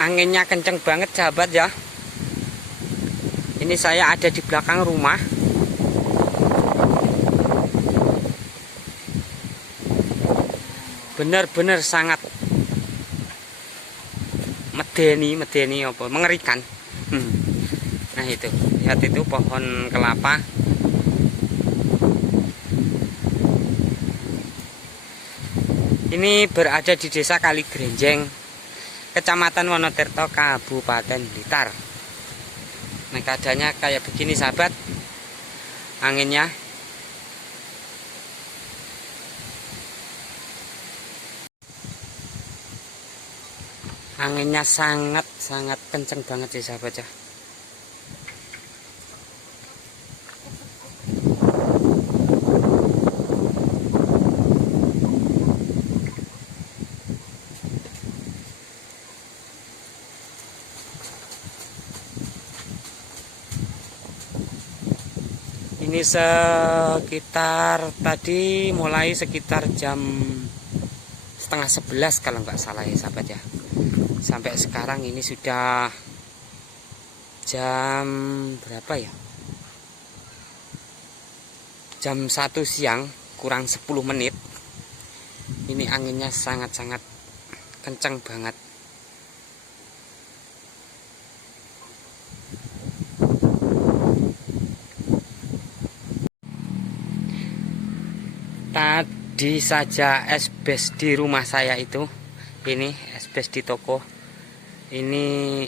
Anginnya kenceng banget sahabat ya. Ini saya ada di belakang rumah. Benar-benar sangat medeni apa mengerikan. Nah itu, lihat itu pohon kelapa. Ini berada di Desa Kaligrenjeng, Kecamatan Wonotirto, Kabupaten Blitar. Nah keadaannya kayak begini sahabat, anginnya. Anginnya sangat kenceng banget sih sahabat ya. Ini sekitar tadi mulai sekitar jam setengah 11 kalau nggak salah ya sahabat ya. Sampai sekarang ini sudah jam berapa ya? Jam 1 siang kurang 10 menit. Ini anginnya sangat-sangat kencang banget. Tadi saja esbes di rumah saya itu, ini esbes di toko, ini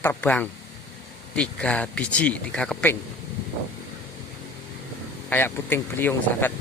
terbang 3 biji, 3 keping, kayak puting beliung sahabat.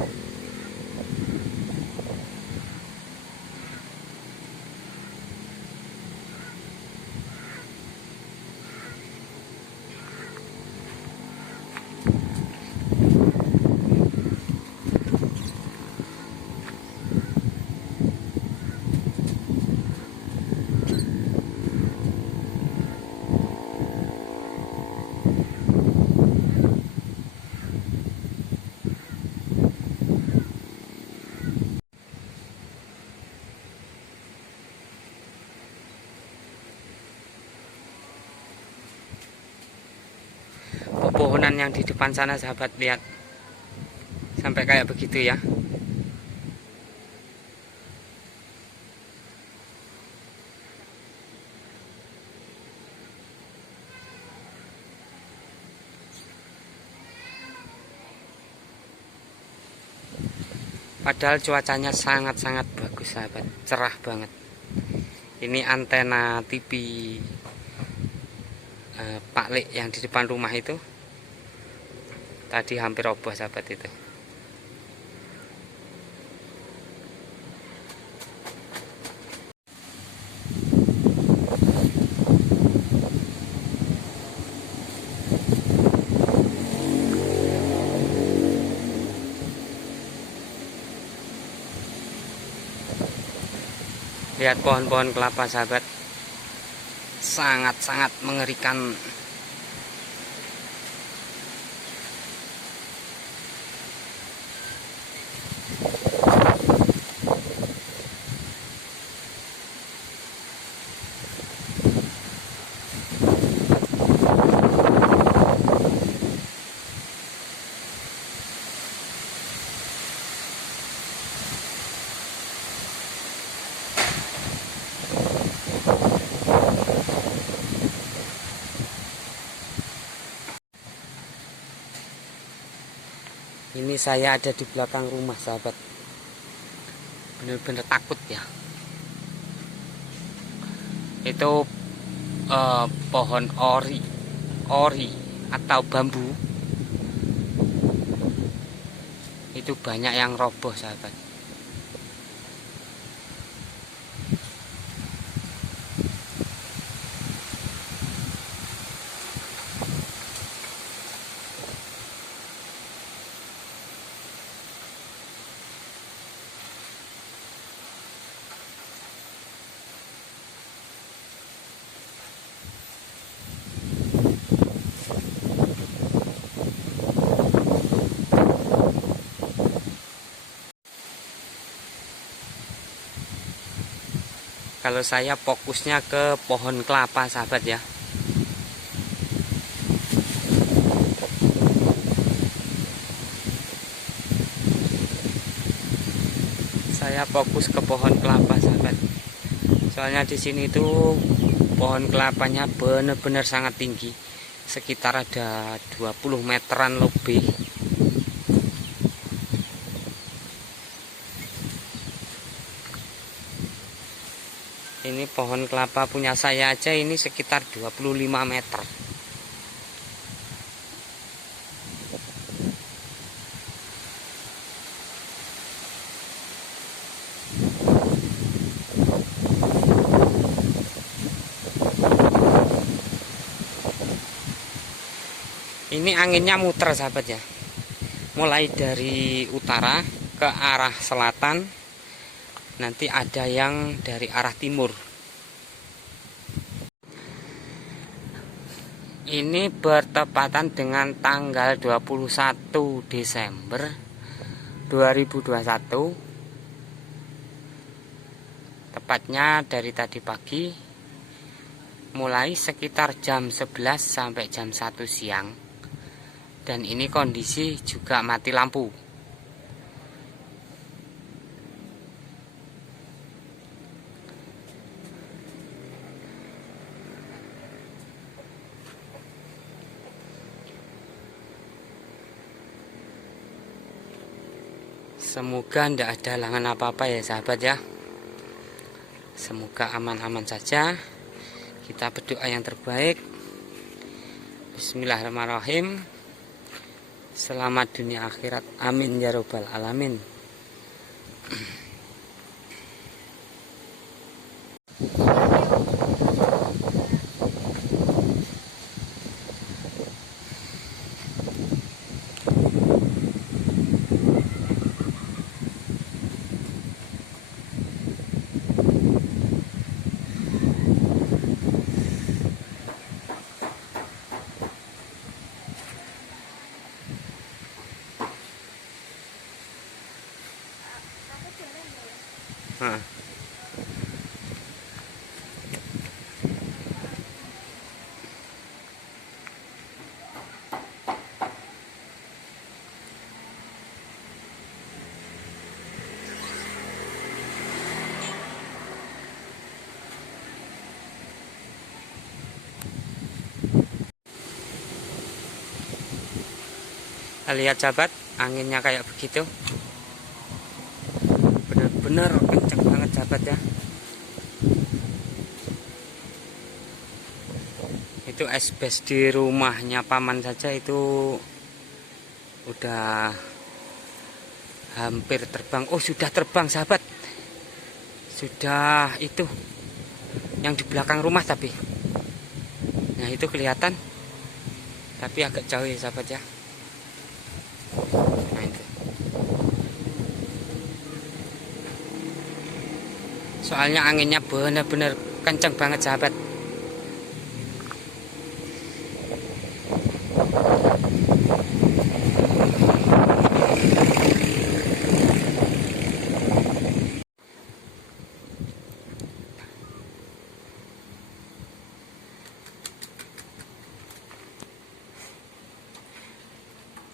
Pepohonan yang di depan sana sahabat, lihat sampai kayak begitu ya. Padahal cuacanya sangat-sangat bagus sahabat, cerah banget. Ini antena TV Pak Lek yang di depan rumah itu tadi hampir roboh sahabat itu. Lihat pohon-pohon kelapa sahabat, sangat-sangat mengerikan. Ini saya ada di belakang rumah sahabat, bener-bener takut ya. Itu pohon ori atau bambu itu banyak yang roboh sahabat. Kalau saya fokusnya ke pohon kelapa sahabat ya. Saya fokus ke pohon kelapa sahabat. Soalnya di sini tuh pohon kelapanya benar-benar sangat tinggi. Sekitar ada 20 meteran lebih. Ini pohon kelapa punya saya aja ini sekitar 25 meter. Ini anginnya muter sahabat ya. Mulai dari utara ke arah selatan. Nanti ada yang dari arah timur. Ini bertepatan dengan tanggal 21 Desember 2021. Tepatnya dari tadi pagi, mulai sekitar jam 11 sampai jam 1 siang. Dan ini kondisi juga mati lampu. Semoga tidak ada halangan apa-apa ya sahabat ya. Semoga aman-aman saja. Kita berdoa yang terbaik. Bismillahirrahmanirrahim. Selamat dunia akhirat. Amin ya robbal alamin. Nah. Lihat sahabat, anginnya kayak begitu. Benar-benar kenceng banget sahabat ya. Itu asbes di rumahnya paman saja itu udah hampir terbang. Oh sudah terbang sahabat. Sudah itu yang di belakang rumah tapi. Nah itu kelihatan. Tapi agak jauh ya sahabat ya. Nah itu. Soalnya anginnya benar-benar kenceng banget sahabat.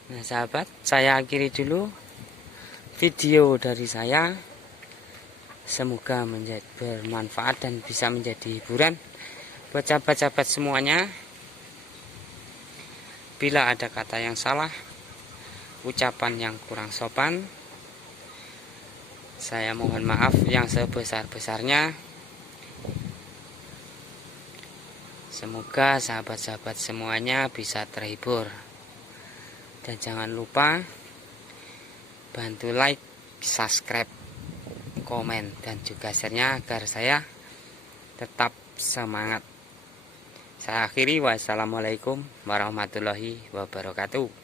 Nah sahabat, saya akhiri dulu video dari saya. Semoga menjadi bermanfaat dan bisa menjadi hiburan buat sahabat-sahabat semuanya. Bila ada kata yang salah, ucapan yang kurang sopan, saya mohon maaf yang sebesar-besarnya. Semoga sahabat-sahabat semuanya bisa terhibur. Dan jangan lupa bantu like, subscribe, komen, dan juga share-nya agar saya tetap semangat. Saya akhiri, wassalamualaikum warahmatullahi wabarakatuh.